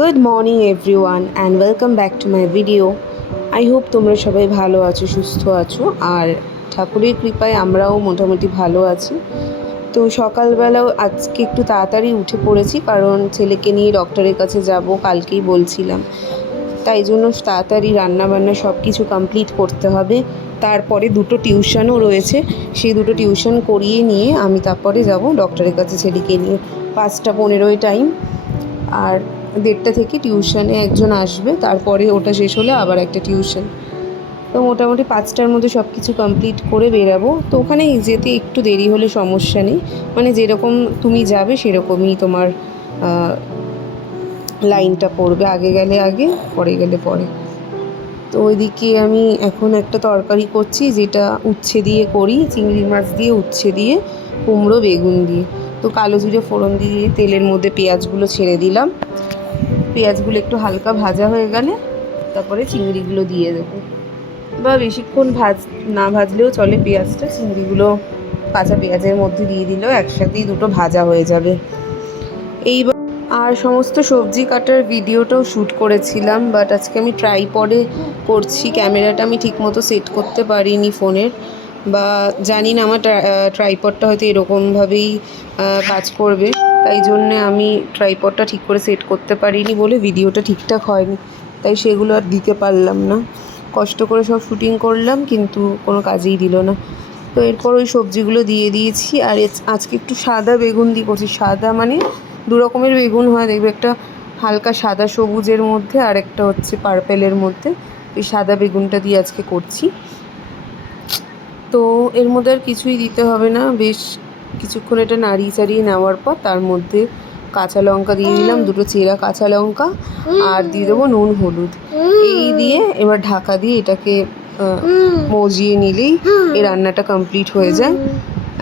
Good morning everyone and welcome back to my video. I hope তোমরা সবাই ভালো আছো, সুস্থ আছো, আর ঠাকুরের কৃপায় আমরাও মোটামুটি ভালো আছি। তো সকালবেলাও আজকে একটু তাড়াতাড়ি উঠে পড়েছি, কারণ ছেলেকে নিয়ে ডক্টরের কাছে যাব, কালকেই বলছিলাম। তাই জন্য তাড়াতাড়ি রান্নাবান্না সব কিছু কমপ্লিট করতে হবে। তারপরে দুটো টিউশনও রয়েছে, সেই দুটো টিউশন করিয়ে নিয়ে আমি তারপরে যাব ডক্টরের কাছে ছেলেকে নিয়ে। 5:15 টাইম, আর 1:30 থেকে টিউশনে একজন আসবে, তারপরে ওটা শেষ হলে আবার একটা টিউশন। তো মোটামুটি 5টার মধ্যে সব কিছু কমপ্লিট করে বেরাবো। তো ওখানে যেতে একটু দেরি হলে সমস্যা নেই, মানে যেরকম তুমি যাবে সেরকমই তোমার লাইনটা পড়বে, আগে গেলে আগে, পরে গেলে পরে। তো ওইদিকে আমি এখন একটা তরকারি করছি, যেটা উচ্ছে দিয়ে করি, চিংড়ি মাছ দিয়ে, উচ্ছে দিয়ে, কুমড়ো, বেগুন দিয়ে। তো কালো জিরে ফোড়ন দিয়ে তেলের মধ্যে পেঁয়াজগুলো ছেড়ে দিলাম। পেঁয়াজগুলো একটু হালকা ভাজা হয়ে গেলে তারপরে চিংড়িগুলো দিয়ে দেবো, বা বেশিক্ষণ না ভাজলেও চলে পেঁয়াজটা। চিংড়িগুলো কাঁচা পেঁয়াজের মধ্যে দিয়ে দিলেও একসাথেই দুটো ভাজা হয়ে যাবে। এইবার আর সমস্ত সবজি কাটার ভিডিওটাও শ্যুট করেছিলাম, বাট আজকে আমি ট্রাইপডে করছি। ক্যামেরাটা আমি ঠিকমতো সেট করতে পারিনি ফোনের, বা জানি না আমার ট্রাইপডটা হয়তো এরকমভাবেই কাজ করবে, তাই জন্যে আমি ট্রাইপডটা ঠিক করে সেট করতে পারিনি বলে ভিডিওটা ঠিকঠাক হয়নি, তাই সেগুলো আর দিতে পারলাম না। কষ্ট করে সব শ্যুটিং করলাম, কিন্তু কোনো কাজেই দিল না। তো এরপর ওই সবজিগুলো দিয়ে দিয়েছি। আর আজকে একটু সাদা বেগুন দিয়ে করছি। সাদা মানে দু রকমের বেগুন হয়, দেখবে, একটা হালকা সাদা সবুজের মধ্যে আর একটা হচ্ছে পার্পেলের মধ্যে। এই সাদা বেগুনটা দিয়ে আজকে করছি। তো এর মধ্যে আর কিছুই দিতে হবে না, বেশ কিছুক্ষণ এটা নাড়িয়ে চাড়িয়ে নেওয়ার পর তার মধ্যে কাঁচা লঙ্কা দিয়ে দিলাম, দুটো চেরা কাঁচা লঙ্কা, আর দিয়ে দেবো নুন, হলুদ। এই দিয়ে এবার ঢাকা দিয়ে এটাকে মজিয়ে নিলেই এই রান্নাটা কমপ্লিট হয়ে যায়।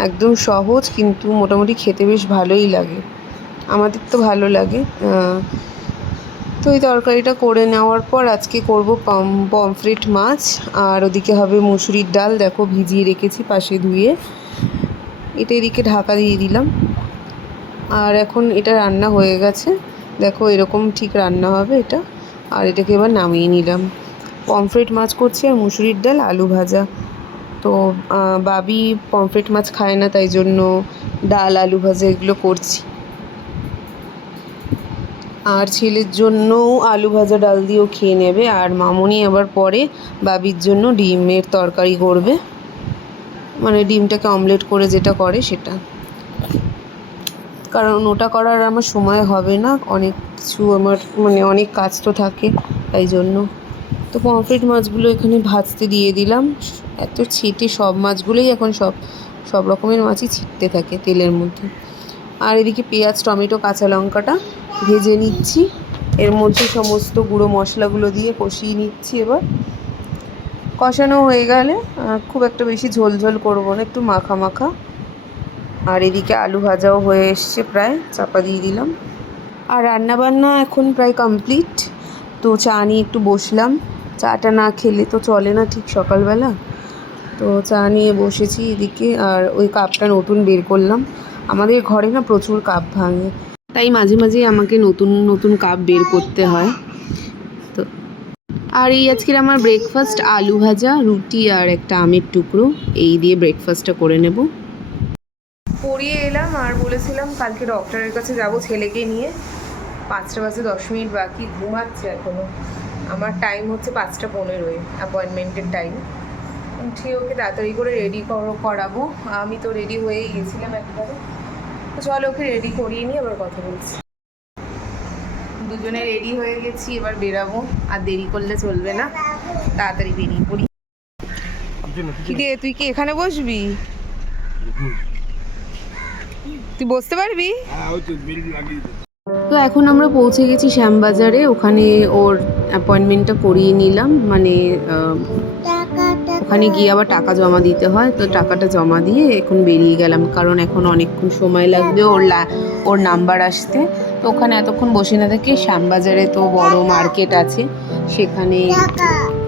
একদম সহজ, কিন্তু মোটামুটি খেতে বেশ ভালোই লাগে, আমাদের তো ভালো লাগে। তো এই তরকারিটা করে নেওয়ার পর আজকে করব পমফ্রেট মাছ, আর ওদিকে হবে মুসুরির ডাল, দেখো ভিজিয়ে রেখেছি পাশে ধুয়ে। এটা এদিকে ঢাকা দিয়ে দিলাম, আর এখন এটা রান্না হয়ে গেছে। দেখো এরকম ঠিক রান্না হবে এটা। আর এটাকে এবার নামিয়ে নিলাম। পমফ্রেট মাছ করছি, আর মুসুরির ডাল, আলু ভাজা। তো বাবি পমফ্রেট মাছ খায় না, তাই জন্য ডাল, আলু ভাজা এগুলো করছি। আর ছেলের জন্যও আলু ভাজা ডাল দিয়েও খেয়ে নেবে। আর মামনি আবার পরে বাবির জন্য ডিমের তরকারি করবে, মানে ডিমটাকে অমলেট করে যেটা করে সেটা, কারণ ওটা করার আমার সময় হবে না, অনেক কিছু আমার মানে অনেক কাজ তো থাকে, তাই জন্য। তো পমফ্রেট মাছগুলো এখানে ভাজতে দিয়ে দিলাম। এত ছিটে, সব মাছগুলোই এখন সব রকমের মাছই ছিটতে থাকে তেলের মধ্যে। আর এদিকে পেঁয়াজ, টমেটো, কাঁচা লঙ্কাটা ভেজে নিচ্ছি, এর মধ্যে সমস্ত গুঁড়ো মশলাগুলো দিয়ে কষিয়ে নিচ্ছি। এবার কষানো হয়ে গেলে খুব একটা বেশি ঝোল ঝোল করবো না, একটু মাখা মাখা। আর এদিকে আলু ভাজাও হয়ে এসছে, প্রায় চাপা দিয়ে দিলাম। আর রান্নাবান্না এখন প্রায় কমপ্লিট। তো চা নিয়ে একটু বসলাম, চাটা না খেলে তো চলে না ঠিক সকালবেলা। তো চা নিয়ে বসেছি এদিকে। আর ওই কাপটা নতুন বের করলাম, আমাদের ঘরে না প্রচুর কাপ ভাঙে, তাই মাঝে মাঝেই আমাকে নতুন নতুন কাপ বের করতে হয়। তো আর এই আজকের আমার ব্রেকফাস্ট আলু ভাজা, রুটি, আর একটা আমের টুকরো, এই দিয়ে ব্রেকফাস্টটা করে নেব। পড়িয়ে এলাম, আর বলেছিলাম কালকে ডক্টরের কাছে যাব ছেলেকে নিয়ে। 5:10 বাকি, ঘুমাচ্ছে এখনও। আমার টাইম হচ্ছে 5:15 অ্যাপয়েন্টমেন্টের টাইম। ঠিক ওকে তাড়াতাড়ি করে রেডি করাবো। আমি তো রেডি হয়েই গেছিলাম একবারে। তো চলো ওকে রেডি করিয়ে নিয়ে আবার কথা বলছি। দুজনে রেডি হয়ে গেছি, এবার বেরাবো, আর দেরি করলে চলবে না, তাড়াতাড়ি বেরিয়ে পড়ি। কিরে, তুই কি এখানে বসবি? তুই বসতে পারবি? তো এখন আমরা পৌঁছে গেছি শ্যামবাজারে, ওখানে ওর অ্যাপয়েন্টমেন্টটা করিয়ে নিলাম, মানে ওখানে গিয়ে আবার টাকা জমা দিতে হয়। তো টাকাটা জমা দিয়ে এখন বেরিয়ে গেলাম, কারণ এখন অনেকক্ষণ সময় লাগবে ওর নাম্বার আসতে। তো ওখানে এতক্ষণ বসে না থেকে শ্যামবাজারে তো বড় মার্কেট আছে, সেখানে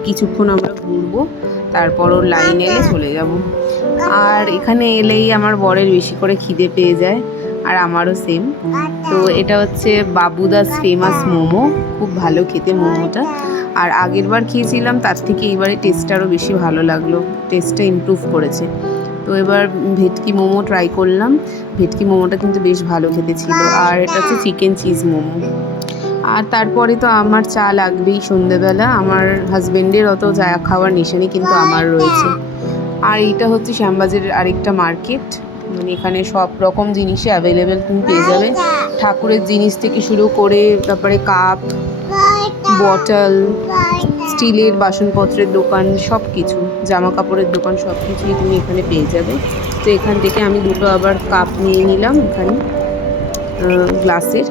কিছুক্ষণ আমরা ঘুরবো, তারপর ওর লাইন এলে চলে যাব। আর এখানে এলেই আমার বরের বেশি করে খিদে পেয়ে যায়, আর আমারও সেম। তো এটা হচ্ছে বাবুদাস ফেমাস মোমো, খুব ভালো খেতে মোমোটা। আর আগের বার খেয়েছিলাম তার থেকে এইবারে টেস্টটা আরও বেশি ভালো লাগলো, টেস্টটা ইমপ্রুভ করেছে। তো এবার ভেটকি মোমো ট্রাই করলাম, ভেটকি মোমোটা কিন্তু বেশ ভালো খেতে ছিল। আর এটা হচ্ছে চিকেন চিজ মোমো। আর তারপরে তো আমার চা লাগবেই সন্ধ্যেবেলা, আমার হাজবেন্ডের অত চা খাওয়ার নিশানি কিন্তু আমার রয়েছে। আর এইটা হচ্ছে শ্যামবাজারের আরেকটা মার্কেট, মানে এখানে সব রকম জিনিসই অ্যাভেলেবেল তুমি পেয়ে যাবে, ঠাকুরের জিনিস থেকে শুরু করে তারপরে কাপ, বটল, স্টিলের বাসনপত্রের দোকান, সব কিছু, জামা কাপড়ের দোকান, সব কিছুই তুমি এখানে পেয়ে যাবে। তো এখান থেকে আমি দুটো আবার কাপ নিয়ে নিলাম এখানে গ্লাসের।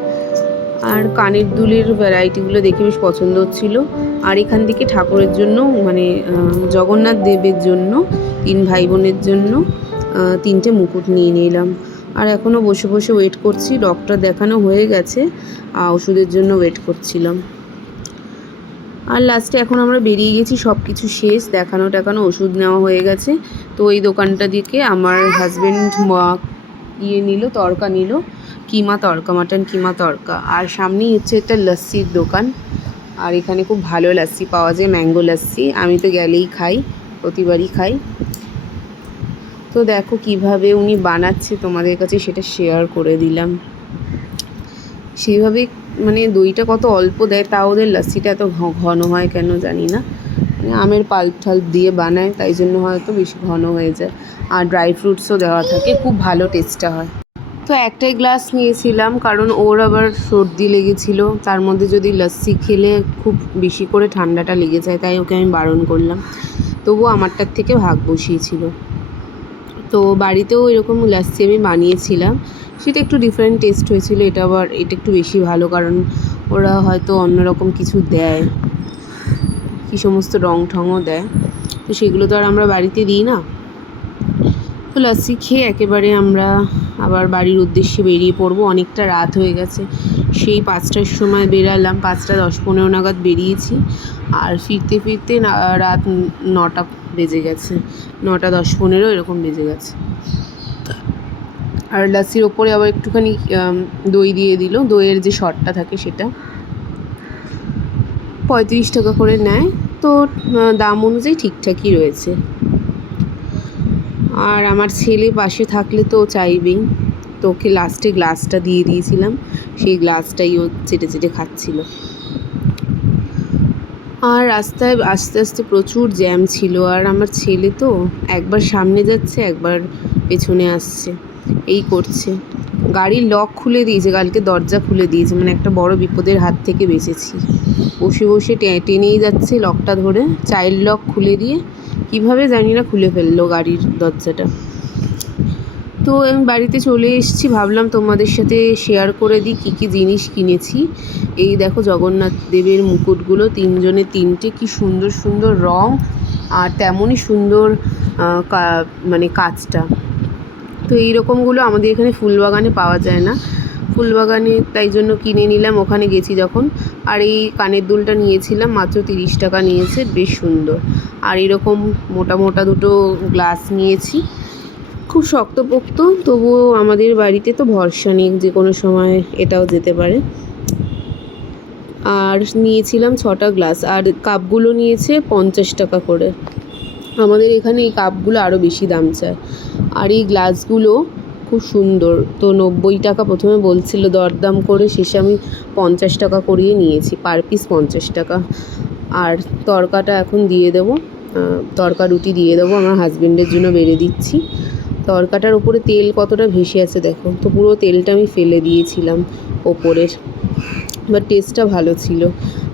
আর কানের দুলের ভ্যারাইটিগুলো দেখে বেশ পছন্দ হচ্ছিল। আর এখান থেকে ঠাকুরের জন্য মানে জগন্নাথ দেবের জন্য 3 ভাই বোনের জন্য 3টে মুকুট নিয়ে নিলাম। আর এখনও বসে বসে ওয়েট করছি, ডক্টর দেখানো হয়ে গেছে, ওষুধের জন্য ওয়েট করছিলাম। আর লাস্টে এখন আমরা বেরিয়ে গেছি, সব কিছু শেষ, দেখানো টেখানো, ওষুধ নেওয়া হয়ে গেছে। তো এই দোকানটা দিকে আমার হাজব্যান্ড নিল, তড়কা নিল, কিমা তড়কা, মাটন কিমা তড়কা। আর সামনেই হচ্ছে একটা লস্যির দোকান, আর এখানে খুব ভালো লস্যি পাওয়া যায়, ম্যাঙ্গো লস্যি। আমি তো গেলেই খাই, প্রতিবারই খাই। তো দেখো কিভাবে উনি বানাচ্ছে, তোমাদের কাছে সেটা শেয়ার করে দিলাম। সেইভাবে মানে দইটা কত অল্প দেয়, তা ওদের লস্যিটা এত ঘন হয় কেন জানি না, মানে আমের পাল্প ঠাল্প দিয়ে বানায়, তাই জন্য হয়তো বেশি ঘন হয়ে যায়। আর ড্রাই ফ্রুটসও দেওয়া থাকে, খুব ভালো টেস্টটা হয়। তো একটাই গ্লাস নিয়েছিলাম, কারণ ওর আবার সর্দি লেগেছিলো, তার মধ্যে যদি লস্যি খেলে খুব বেশি করে ঠান্ডাটা লেগে যায়, তাই ওকে আমি বারণ করলাম। তবুও আমারটার থেকে ভাগ বসিয়েছিল। তো বাড়িতেও এরকম লস্যি আমি বানিয়েছিলাম, সেটা একটু ডিফারেন্ট টেস্ট হয়েছিল। এটা একটু বেশি ভালো, কারণ ওরা হয়তো অন্যরকম কিছু দেয়, কী সমস্ত রং ঠঙও দেয়, তো সেগুলো তো আর আমরা বাড়িতে দিই না। তো লস্যি খেয়ে একেবারে আমরা আবার বাড়ির উদ্দেশ্যে বেরিয়ে পড়বো। অনেকটা রাত হয়ে গেছে, সেই 5টার সময় বেরালাম, 5টা 10-15 নাগাদ বেরিয়েছি। আর ফিরতে ফিরতে রাত 9টা বেজে গেছে, 9টা 10-15 এরকম বেজে গেছে। আর লস্যির ওপরে আবার একটুখানি দই দিয়ে দিল, দইয়ের যে শটটা থাকে সেটা 35 টাকা করে নেয়, তো দাম অনুযায়ী ঠিকঠাকই রয়েছে। আর আমার ছেলে পাশে থাকলে তো চাইবেই, তো ওকে লাস্টে গ্লাসটা দিয়ে দিয়েছিলাম, সেই গ্লাসটাই ও চেটে চেটে খাচ্ছিল। আর রাস্তায় আস্তে আস্তে প্রচুর জ্যাম ছিল, আর আমার ছেলে তো একবার সামনে যাচ্ছে, একবার পেছনে আসছে, এই করছে। গাড়ির লক খুলে দিয়েছে, কালকে দরজা খুলে দিয়েছে, মানে একটা বড় বিপদের হাত থেকে বেঁচেছি। বসে বসে টেনেই যাচ্ছে লকটা ধরে, চাইল্ড লক খুলে দিয়ে কীভাবে জানি না খুলে ফেললো গাড়ির দরজাটা। তো আমি বাড়িতে চলে এসেছি, ভাবলাম তোমাদের সাথে শেয়ার করে দিই কী কী জিনিস কিনেছি। এই দেখো জগন্নাথ দেবের মুকুটগুলো, 3জনের 3টে, কি সুন্দর সুন্দর রং, আর তেমনই সুন্দর মানে কাজটা। তো এই রকমগুলো আমাদের এখানে ফুলবাগানে পাওয়া যায় না, ফুলবাগানে তাই জন্য কিনে নিলাম ওখানে গেছি যখন। আর এই কানের দুলটা নিয়েছিলাম, মাত্র 30 টাকা নিয়েছে, বেশ সুন্দর। আর এরকম মোটা মোটা দুটো গ্লাস নিয়েছি, খুব শক্তপোক্ত, তবুও আমাদের বাড়িতে তো ভরসা নেই, যে কোনো সময় এটাও যেতে পারে। আর নিয়েছিলাম 6টা গ্লাস, আর কাপগুলো নিয়েছে 50 টাকা করে। আমাদের এখানে এই কাপগুলো আরও বেশি দাম চায়। আর এই গ্লাসগুলো খুব সুন্দর, তো 90 টাকা প্রথমে বলছিল, দরদাম করে শেষে আমি 50 টাকা করিয়ে নিয়েছি, পার পিস 50 টাকা। আর তড়কাটা এখন দিয়ে দেবো, তড়কা রুটি দিয়ে দেবো, আমার হাজবেন্ডের জন্য বেড়ে দিচ্ছি। তড়কাটার ওপরে তেল কতটা ভেসে আছে দেখো, তো পুরো তেলটা আমি ফেলে দিয়েছিলাম ওপরের, বাট টেস্টটা ভালো ছিল।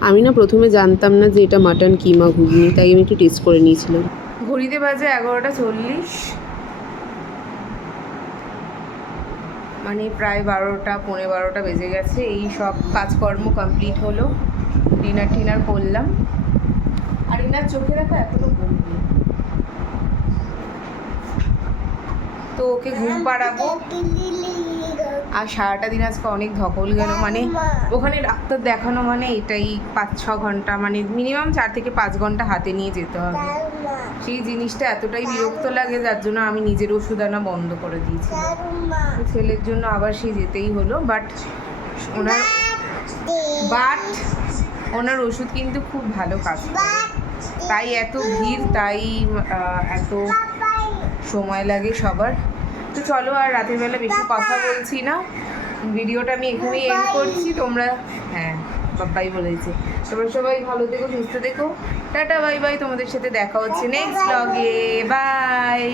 আমি না প্রথমে জানতাম না যে এটা মাটন কিমা ঘুগনি, তাই আমি একটু টেস্ট করে নিয়েছিলাম। ঘড়িতে বাজে 11টা 40, মানে প্রায় 12টা 12:15 বেজে গেছে। এই সব কাজকর্ম কমপ্লিট হলো, ডিনার করলাম। আর এনার চোখে দেখো এখনো ঘুম নেই, তো ওকে ঘুম পাড়াবো। আর সারাটা দিন আজকে অনেক ধকল গেল, মানে ওখানে ডাক্তার দেখানো মানে এটাই 5-6 ঘন্টা, মানে মিনিমাম 4 থেকে 5 ঘন্টা হাতে নিয়ে যেতে হবে। সেই জিনিসটা এতটাই বিরক্ত লাগে, যার জন্য আমি নিজের ওষুধ আনা বন্ধ করে দিয়েছি। ছেলের জন্য আবার সেই যেতেই হলো, বাট ওনার ওষুধ কিন্তু খুব ভালো কাজ করে, তাই এত ভিড়, তাই এত সময় লাগে সবার। তো চলো, আর রাতের বেলা বেশি কথা বলছি না, ভিডিওটা আমি এখানেই এন্ড করছি। তোমরা হ্যাঁ বাবাই বলেছে, তোমরা সবাই ভালো থেকো, সুস্থ থেকো, টাটা বাই বাই। তোমাদের সাথে দেখা হচ্ছে নেক্সট ব্লগে, বাই।